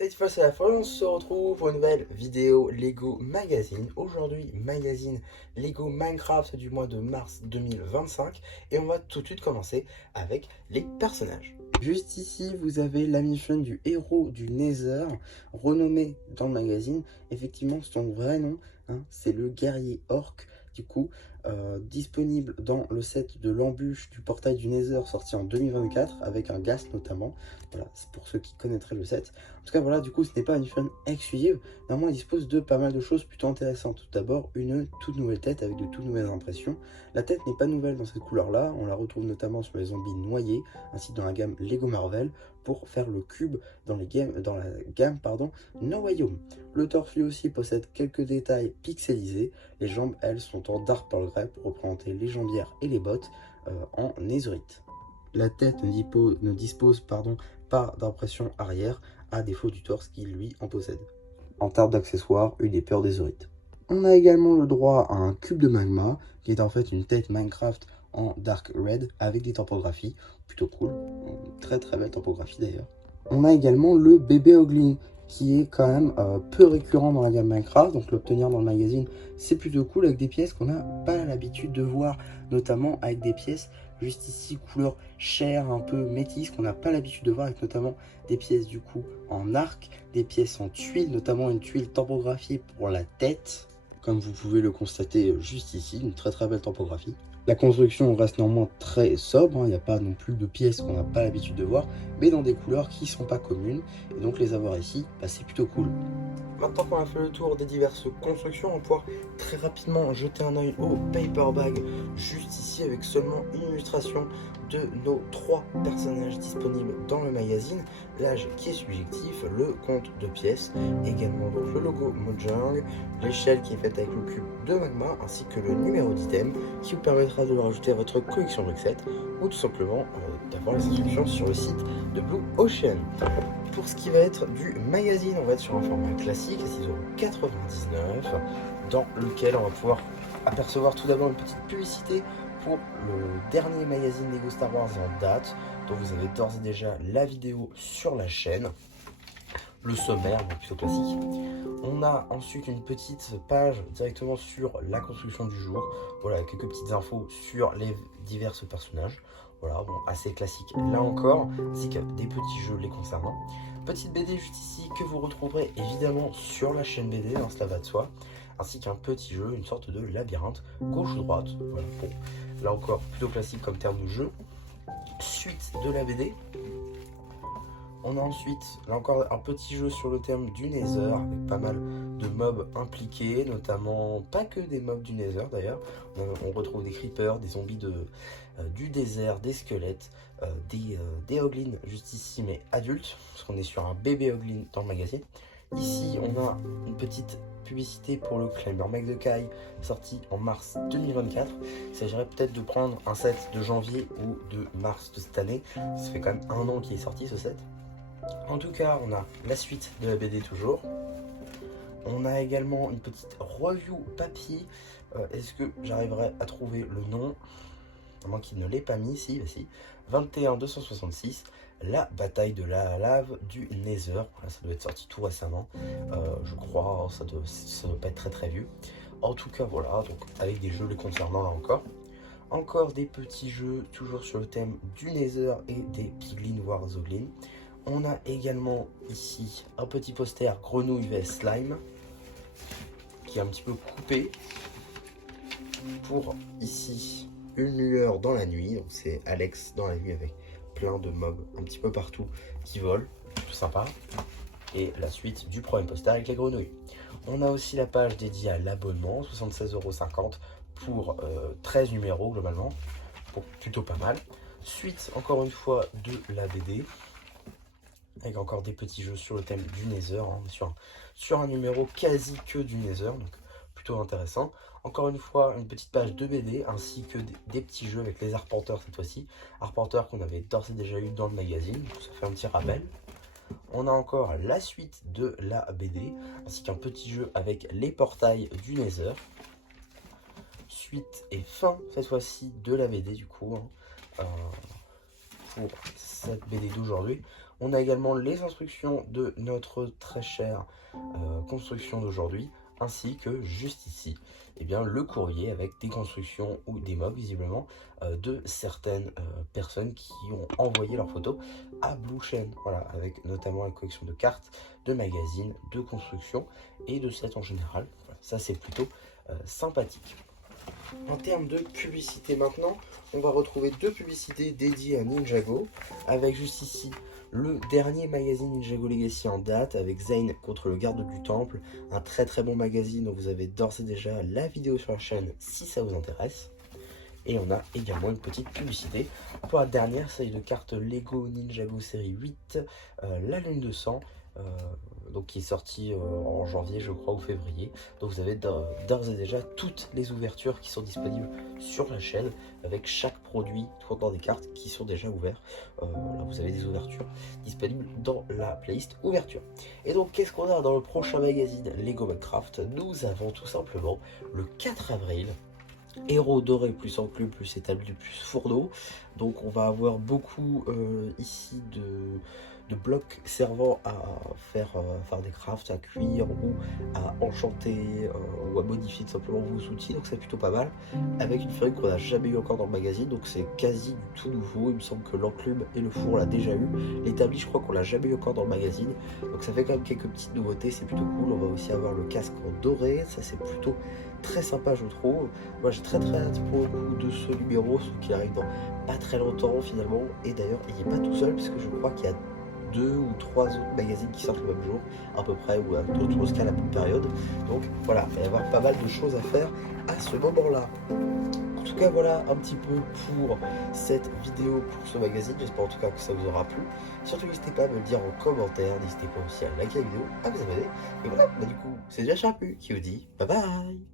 Cette fois c'est la fin, on se retrouve pour une nouvelle vidéo Lego Magazine. Aujourd'hui, magazine Lego Minecraft du mois de mars 2025. Et on va tout de suite commencer avec les personnages. Juste ici, vous avez la mission du héros du Nether, renommé dans le magazine. Effectivement, son vrai nom, c'est le guerrier orc. Du coup, disponible dans le set de l'embûche du portail du Nether sorti en 2024, avec un ghast notamment. Voilà, c'est pour ceux qui connaîtraient le set. En tout cas, voilà, du coup, ce n'est pas une mission exclusive. Néanmoins, il dispose de pas mal de choses plutôt intéressantes. Tout d'abord, une toute nouvelle tête avec de toutes nouvelles impressions. La tête n'est pas nouvelle dans cette couleur-là. On la retrouve notamment sur les zombies noyés, ainsi que dans la gamme Lego Marvel, pour faire le cube dans la gamme No Way Home. Le torse lui aussi possède quelques détails pixelisés. Les jambes, elles, sont en Dark Pearl Grey pour représenter les jambières et les bottes en netherite. La tête ne dispose pas d'impression arrière, à défaut du torse qui lui en possède. En termes d'accessoires, une épée netherite. On a également le droit à un cube de magma, qui est en fait une tête Minecraft en Dark Red avec des topographies, plutôt cool, une très très belle topographie d'ailleurs. On a également le bébé Oglin, qui est quand même peu récurrent dans la gamme Minecraft, donc l'obtenir dans le magazine c'est plutôt cool avec des pièces qu'on n'a pas l'habitude de voir, notamment avec des pièces juste ici couleur chair un peu métisse qu'on n'a pas l'habitude de voir, avec notamment des pièces du coup en arc, des pièces en tuile, notamment une tuile topographiée pour la tête, comme vous pouvez le constater juste ici, une très très belle topographie. La construction reste néanmoins très sobre, il n'y a pas non plus de pièces qu'on n'a pas l'habitude de voir, mais dans des couleurs qui ne sont pas communes, et donc les avoir ici, c'est plutôt cool. Maintenant qu'on a fait le tour des diverses constructions, on va pouvoir très rapidement jeter un oeil au paper bag, juste ici avec seulement une illustration de nos 3 personnages disponibles dans le magazine, l'âge qui est subjectif, le compte de pièces, également donc le logo Mojang, l'échelle qui est faite avec le cube de magma, ainsi que le numéro d'item qui vous permettra de le rajouter à votre collection Brickset, ou tout simplement d'avoir les instructions sur le site de Blue Ocean. Pour ce qui va être du magazine, on va être sur un format classique à 6,99 €, dans lequel on va pouvoir apercevoir tout d'abord une petite publicité pour le dernier magazine Lego Star Wars en date, dont vous avez d'ores et déjà la vidéo sur la chaîne, le sommaire, donc plutôt classique. On a ensuite une petite page directement sur la construction du jour, voilà, quelques petites infos sur les divers personnages. Voilà, bon, assez classique là encore, ainsi que des petits jeux les concernant. Petite BD juste ici que vous retrouverez évidemment sur la chaîne BD, cela va de soi, ainsi qu'un petit jeu, une sorte de labyrinthe, gauche ou droite. Voilà, bon, là encore plutôt classique comme terme de jeu. Suite de la BD. On a ensuite, là encore, un petit jeu sur le thème du Nether, avec pas mal de mobs impliqués, notamment, pas que des mobs du Nether d'ailleurs. On retrouve des creepers, des zombies du désert, des squelettes, des hoglins juste ici, mais adultes, parce qu'on est sur un bébé hoglin dans le magazine. Ici, on a une petite publicité pour le Climber Make the Kai, sorti en mars 2024. Il s'agirait peut-être de prendre un set de janvier ou de mars de cette année. Ça fait quand même un an qu'il est sorti ce set. En tout cas, on a la suite de la BD toujours. On a également une petite review papier. Est-ce que j'arriverai à trouver le nom? À moins qu'il ne l'ait pas mis, si. 21266, la bataille de la lave du Nether. Voilà, ça doit être sorti tout récemment. Je crois, ça doit pas être très très vieux. En tout cas, voilà, donc avec des jeux les concernant là encore. Encore des petits jeux, toujours sur le thème du Nether et des Piglin War Zoglin. On a également ici un petit poster grenouille vs slime qui est un petit peu coupé pour ici une lueur dans la nuit. Donc c'est Alex dans la nuit avec plein de mobs un petit peu partout qui volent, tout sympa. Et la suite du premier poster avec les grenouilles. On a aussi la page dédiée à l'abonnement, 76,50 € pour 13 numéros globalement, donc plutôt pas mal. Suite encore une fois de la BD, avec encore des petits jeux sur le thème du Nether, sur un numéro quasi que du Nether, donc plutôt intéressant. Encore une fois, une petite page de BD, ainsi que des petits jeux avec les arpenteurs cette fois-ci. Arpenteurs qu'on avait d'ores et déjà eu dans le magazine, donc ça fait un petit rappel. On a encore la suite de la BD, ainsi qu'un petit jeu avec les portails du Nether. Suite et fin, cette fois-ci, de la BD du coup. pour cette BD d'aujourd'hui. On a également les instructions de notre très chère construction d'aujourd'hui, ainsi que juste ici, eh bien, le courrier avec des constructions ou des mocks visiblement de certaines personnes qui ont envoyé leurs photos à Blue Chain, voilà, avec notamment une collection de cartes, de magazines, de construction et de sets en général. Voilà, ça c'est plutôt sympathique. En termes de publicité maintenant, on va retrouver deux publicités dédiées à Ninjago, avec juste ici le dernier magazine Ninjago Legacy en date, avec Zane contre le garde du temple, un très très bon magazine dont vous avez d'ores et déjà la vidéo sur la chaîne si ça vous intéresse. Et on a également une petite publicité pour la dernière série de cartes Lego Ninjago série 8, la lune de sang, donc qui est sortie en janvier je crois ou février. Donc vous avez d'ores et déjà toutes les ouvertures qui sont disponibles sur la chaîne, avec chaque produit dans des cartes qui sont déjà ouverts. Là vous avez des ouvertures disponibles dans la playlist ouverture. Et donc qu'est-ce qu'on a dans le prochain magazine Lego Minecraft? Nous avons tout simplement le 4 avril héros doré plus enclume plus établi plus fourneau. Donc on va avoir beaucoup ici de blocs servant à faire des crafts, à cuire ou à enchanter ou à modifier tout simplement vos outils, donc c'est plutôt pas mal, avec une figurine qu'on n'a jamais eu encore dans le magazine, donc c'est quasi du tout nouveau. Il me semble que l'enclume et le four on l'a déjà eu, l'établi je crois qu'on l'a jamais eu encore dans le magazine, donc ça fait quand même quelques petites nouveautés, c'est plutôt cool. On va aussi avoir le casque en doré, ça c'est plutôt très sympa je trouve. Moi j'ai très hâte pour le coup de ce numéro, ce qui arrive dans pas très longtemps finalement, et d'ailleurs il n'est pas tout seul puisque je crois qu'il y a 2 ou 3 autres magazines qui sortent le même jour à peu près, ou à d'autres cas à la même période. Donc voilà, il va y avoir pas mal de choses à faire à ce moment là. En tout cas voilà un petit peu pour cette vidéo, pour ce magazine. J'espère en tout cas que ça vous aura plu. Surtout n'hésitez pas à me le dire en commentaire, n'hésitez pas aussi à liker la vidéo, à vous abonner. Et voilà, du coup c'est déjà Charpu qui vous dit bye bye.